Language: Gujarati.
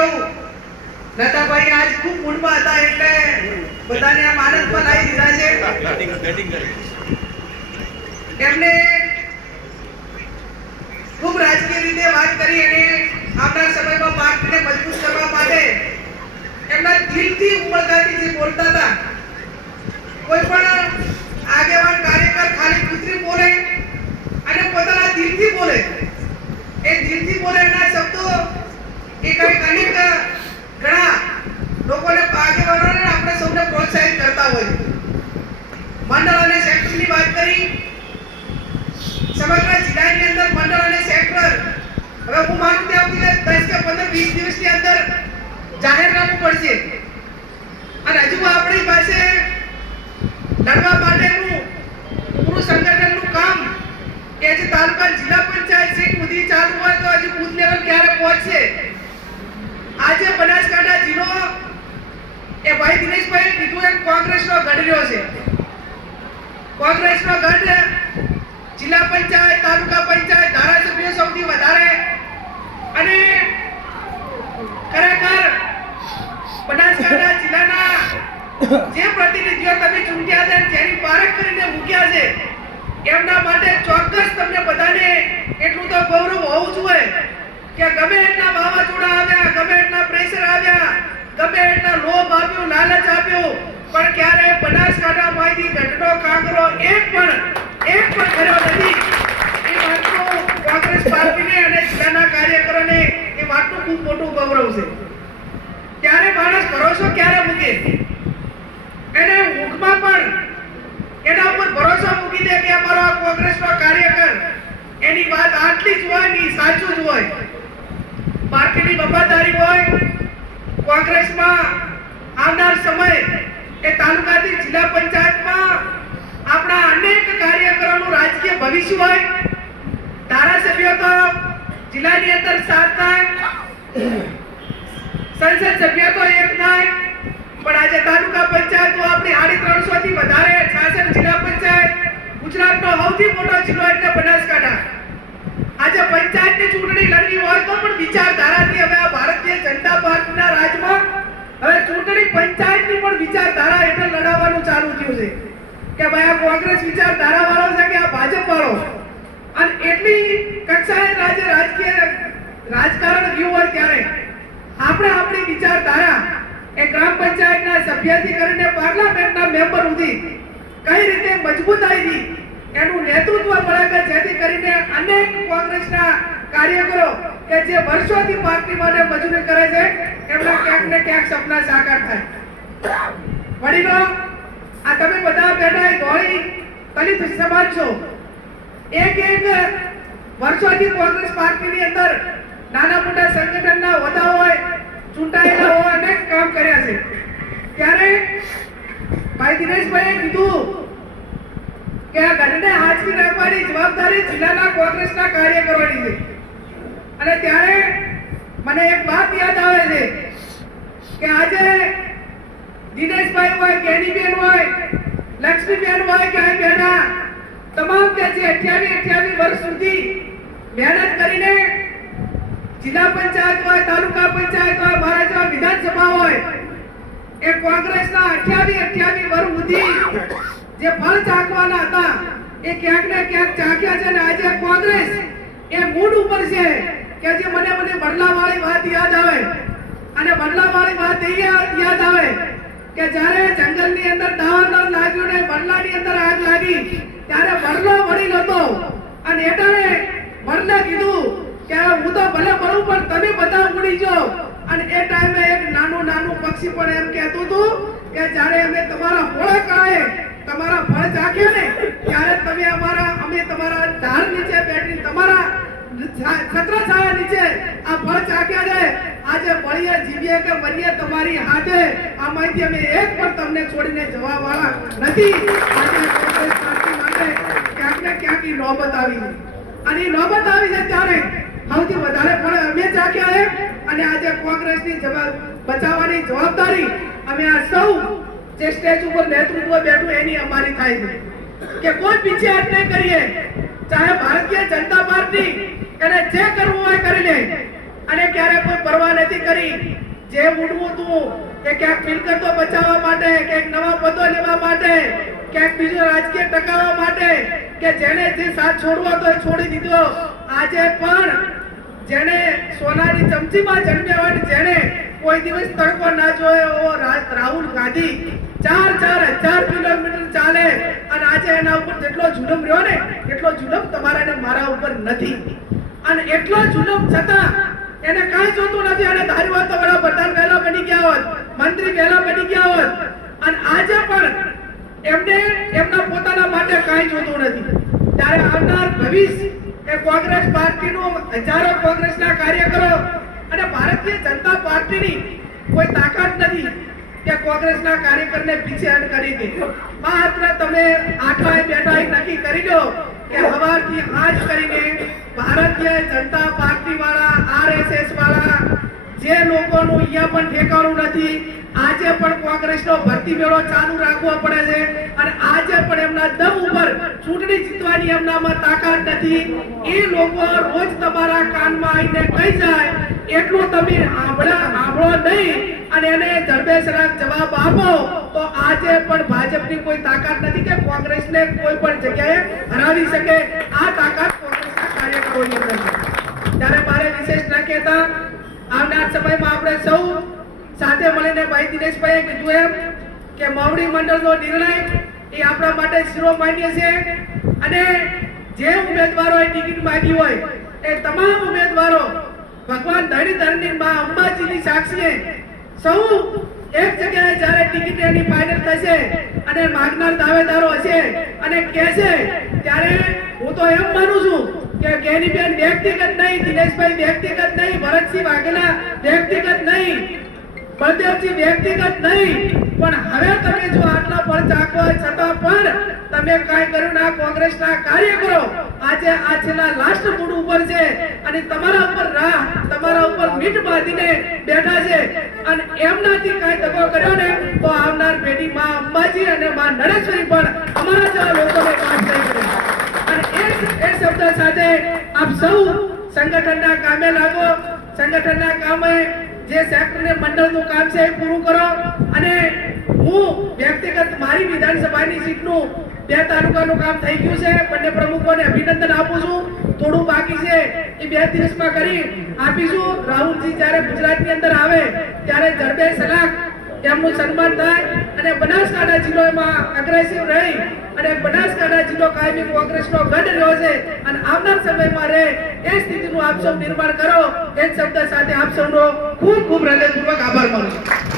કહું લતાભાઈ આજ ખૂબ મૂડમાં હતા એટલે બધાને આમ આનંદમાં લાવી દીધા છે. એમને ખૂબ રાજકીય રીતે વાત કરી અને આપણા સમયમાં પાર્ટીને મજબૂત કરવા માટે એમના દિલથી ઉમળકાથી જે બોલતા હતા, કોઈ પણ આગેવાન કાર્યકર ખાલી કૃત્રિમ બોલે અને પોતાના દિલથી બોલે. એ દિલથી બોલે એના એ કંઈક અનેક ઘણા લોકોને આગેવાનોને આપણે સૌને પ્રોત્સાહિત કરતા હોય મંડળ અને સેક્ટરની વાત કરી, સમગ્ર જિલ્લાની અંદર મંડળ અને સેક્ટર, હવે હું માનું ત્યાં દસ કે પંદર, વીસ દિવસની અંદર જાહેરનામું પડશે અને હજુ આપણી પાસે લડવા માટેનું પૂરું સંગઠનનું કામ કે જે તાલુકા જિલ્લા પંચાયત સીટ સુધી ચાલુ હોય તો હજુ બૂથ લેવલ ક્યારે પહોંચશે આજે બનાસકાંઠા જિલ્લો એ ભાઈ દિનેશભાઈ કીધું એમ એમના માટે ચોક્કસ તમને બધાને એટલું તો ગૌરવ હોવું જોઈએ કે ગમે એટલા વાવાઝોડા આવ્યા, ગમે એટલા પ્રેશર આવ્યા, ગમે એટલા લોભ આપ્યો, લાલચ આપ્યો પણ ક્યારે બનાસકાંઠામાંથી ગઢનો કાંકરો એક પણ એક પણ ખર્યો નથી. એ વાતનો કોંગ્રેસ પાર્ટીને અને જિલ્લાના કાર્યકરોને એ વાતનું ખૂબ મોટું ગૌરવ છે. ત્યારે માણસ ભરોસો ક્યારે મૂકે? એને ઊંઘમાં પણ એના ઉપર ભરોસો મૂકી દે કે અમારો આ કોંગ્રેસનો કાર્યકર એની વાત આટલી જ હોય ને સાચું જ હોય. પાર્ટીની વફાદારી હોય, કોંગ્રેસમાં આવનાર સમય એ તાલુકાથી જિલ્લા પંચાયતમાં આપણા અનેક કાર્યકરોનું રાજકીય ભવિષ્ય હોય. ધારાસભ્યો તો જિલ્લાની અંદર સાત થાય. સંસદ સભ્ય તો એક થાય. પણ આજે તાલુકા પંચાયતો આપણી સાડી ત્રણસો થી વધારે શાસન જિલ્લા પંચાયત, ગુજરાતનો સૌથી મોટો જિલ્લો એટલે બનાસકાંઠા. આજે પંચાયતની ચૂંટણી લડવી હોય તો પણ વિચારધારાથી હવે આ ભારતીય જનતા થયું છે કે ભાઈ આ કોંગ્રેસ વિચારધારા વાળો છે કે આ ભાજપ વાળો અને એટલી કક્ષાએ રાજ્ય રાજકીય રાજકારણ ગયું હોય ત્યારે આપણે આપણી વિચારધારા એ ગ્રામ પંચાયતના સભ્યથી કરીને પાર્લામેન્ટના મેમ્બર સુધી કઈ રીતે મજબૂતાઈથી એનું નેતૃત્વ મળે કે જેથી કરીને અનેક કોંગ્રેસના કાર્યકરો કે જે વર્ષોથી પાર્ટી માટે મજૂરી કરે છે, એમના ક્યાંક ને ક્યાંક સપના સાકાર થાય. વડીલો આ તમે બધા બેઠા ધોળી દલિત સમાજ છો. એક એક વર્ષોથી કોંગ્રેસ પાર્ટીની અંદર નાના મોટા સંગઠનના હોદ્દા હોય, ચૂંટાયેલા હોય અનેક કામ કર્યા છે. ત્યારે ભાઈ દિનેશભાઈએ કીધું કે આ ગઢને હાજરી રાખવાની જવાબદારી જિલ્લાના કોંગ્રેસના કાર્યકરોની છે. અને ત્યારે મને એક વાત યાદ આવે છે કે આજે દિનેશભાઈ હોય, કેનીબેન હોય, લક્ષ્મીબેન હોય કે અહીં બેઠા. તમામ કે જે અઠ્યાવીસ અઠ્યાવીસ વર્ષ સુધી મહેનત કરીને જિલ્લા પંચાયત હોય, તાલુકા પંચાયત હોય મારા જેવા વિધાનસભા હોય, એ કોંગ્રેસના અઠ્યાવીસ અઠ્યાવીસ વર્ષ સુધી જે ફળ ચાખવાના હતા, એ ક્યાંક ને ક્યાંક ચાખ્યા છે ને આજે કોંગ્રેસ એ મૂડ ઉપર છે કે જે મને મને બદલાવાળી વાત યાદ આવે. અને બદલાવાળી વાત એ યાદ આવે કે જ્યારે જંગલની અંદર દાવાનળ લાગ્યું ને બદલાની અંદર આગ લાગી, ત્યારે બદલો વડીલ હતો. અને એટાણે વડલે કીધું કે હું તો ભલે મરું, પણ તમે બધા ઉડી જાઓ. અને એ ટાઈમે એક નાનું નાનું પક્ષી પણ એમ કહેતું હતું કે જ્યારે અમે તમારા ફળ કાળે તમારા ફળ ચાખે ને, ત્યારે તમે અમારા, અમે તમારા ધાર નીચે બેઠી, તમારા છત્ર છાયા નીચે આ ફળ ચાખ્યા છે આજે ભણીએ જીવીએ કે મરીએ તમારી હાથે, આમાંથી અમે એક પણ તમને છોડીને જવા વાળા નથી. આજે શાંતિ માટે ક્યાંક ને ક્યાંક ઈ નોબત આવી. અને ઈ નોબત આવી છે ત્યારે સૌથી વધારે પણ અમે ચાખ્યા છે. અને આજે કોંગ્રેસની જવાબ બચાવવાની જવાબદારી અમે આ સૌ જે સ્ટેજ ઉપર નેતૃત્વ બેઠું એની અમારી થાય છે. કે કોઈ પીછે હટ નહીં કરીએ. ચાહે ભારતીય જનતા પાર્ટી એને જે કરવું હોય કરી લે. અને ક્યારે કોઈ પરવા નથી કરી. જે ઉડવું તું, કે ક્યાંક મિલકતો બચાવવા માટે, ક્યાંક નવા પદો લેવા માટે, ક્યાંક બીજો રાજકીય ટકાવવા માટે, કે જેને જે સાથ છોડવો એ છોડી દીધો. આજે પણ જેને સોનાની ચમચીમાં જન્મ્યા હોય જેને કોઈ દિવસ તડકો ના જોયો એવો રાહુલ ગાંધી ચાર ચાર હજાર કિલોમીટર ચાલે અને આજે એના ઉપર જેટલો જુલમ રહ્યો ને, એટલો જુલમ તમારા ને મારા ઉપર નથી. અને એટલો જુલમ છતાં એને કાંઈ જોતું નથી અને ધાર્યું વાત તો વડાપ્રધાન પહેલા બની ગયા હોત, મંત્રી પહેલા બની ગયા હોત. અને આજે પણ એમને એમના પોતાના માટે કાંઈ જોતું નથી. ત્યારે આવનાર ભવિષ્ય એ કોંગ્રેસ પાર્ટીનું હજારો કોંગ્રેસના કાર્યકરો અને ભારતીય જનતા પાર્ટીની કોઈ તાકાત નથી કે કોંગ્રેસના કાર્યકરને પીછેહટ કરી દે. માત્ર તમે આઠાએ બેઠાએ નક્કી કરી લો કે સવારથી આજ કરીને ભારતીય જનતા પાર્ટી વાળા આરએસએસ વાળા જે લોકોનું અહીંયા પણ ઠેકાણું નથી, આજે પણ કોંગ્રેસનો ભરતી મેળો ચાલુ રાખવો પડે છે અને આજે પણ એમના દમ ઉપર ચૂંટણી જીતવાની એમનામાં તાકાત નથી. એ લોકો રોજ તમારા કાનમાં આવીને કહી જાય, એટલું તમે આંભળા આંભળો નહીં. અને એને જડબેસરાક જવાબ આપો. આજે પણ ભાજપની કોઈ તાકાત નથી કે કોંગ્રેસને કોઈ પણ જગ્યાએ હરાવી શકે. આ તાકાત કોંગ્રેસના કાર્યકરોની અંદર છે. ત્યારે મારે વિશેષ ન કહેતા આવનાર સમયમાં આપણે સૌ સાથે મળીને ભાઈ દિનેશભાઈએ કીધું એમ કે મવડી મંડળનો નિર્ણય એ આપણા માટે શિરોમાન્ય છે અને જે ઉમેદવારોએ ટિકિટ માંગી હોય એ તમામ ઉમેદવારો ભગવાન ધણીધરની માં અંબાજીની સાક્ષીએ સૌ એક જગ્યાએ જ્યારે ટિકિટ એની ફાઇનલ થશે અને માગનાર દાવેદારો હશે અને કહેશે, ત્યારે હું તો એમ માનું છું કે કેનીબેન વ્યક્તિગત નહીં, દિનેશભાઈ વ્યક્તિગત નહીં, ભરતસિંહ વાઘેલા વ્યક્તિગત નહીં બળદેવજી વ્યક્તિગત નહીં. પણ હવે તમે જો આટલા પર ચાકવા છતાં પણ તમે કાંઈ કર્યું ના, કોંગ્રેસના કાર્યકરો આજે આ છેલ્લા લાસ્ટ મૂડ ઉપર છે અને તમારા ઉપર રાહ, તમારા ઉપર મીટ બાંધીને બેઠા છે. અને એમનાથી કાંઈ દગો કર્યો ને આવનારમાં અંબાજી અને માં નરેશ્વરી પણ અમારા જેવા લોકોને કામ થઈ કરે અને એ એ શબ્દ સાથે આપ સૌ સંગઠનના કામે લાગો. સંગઠનના કામે જે સેક્ટરને મંડળનું કામ છે એ પૂરું કરો. અને હું વ્યક્તિગત મારી વિધાનસભાની સીટનું બે તાલુકાનું કામ થઈ ગયું છે. બંને પ્રમુખોને અભિનંદન આપું છું. થોડું બાકી છે એ બે દિવસમાં કરી આપીશું. રાહુલજી જ્યારે ગુજરાતની અંદર આવે, ત્યારે જડબે સલાક એમનું સન્માન થાય અને બનાસકાંઠા જિલ્લો એમાં અગ્રેસિવ રહી અને બનાસકાંઠા જિલ્લો કાયમી કોંગ્રેસનો ગઢ રહ્યો છે અને આવનાર સમયમાં રહે એ સ્થિતિનું આપ સૌ નિર્માણ કરો એ શબ્દ સાથે આપ સૌનો ખૂબ ખૂબ હૃદયપૂર્વક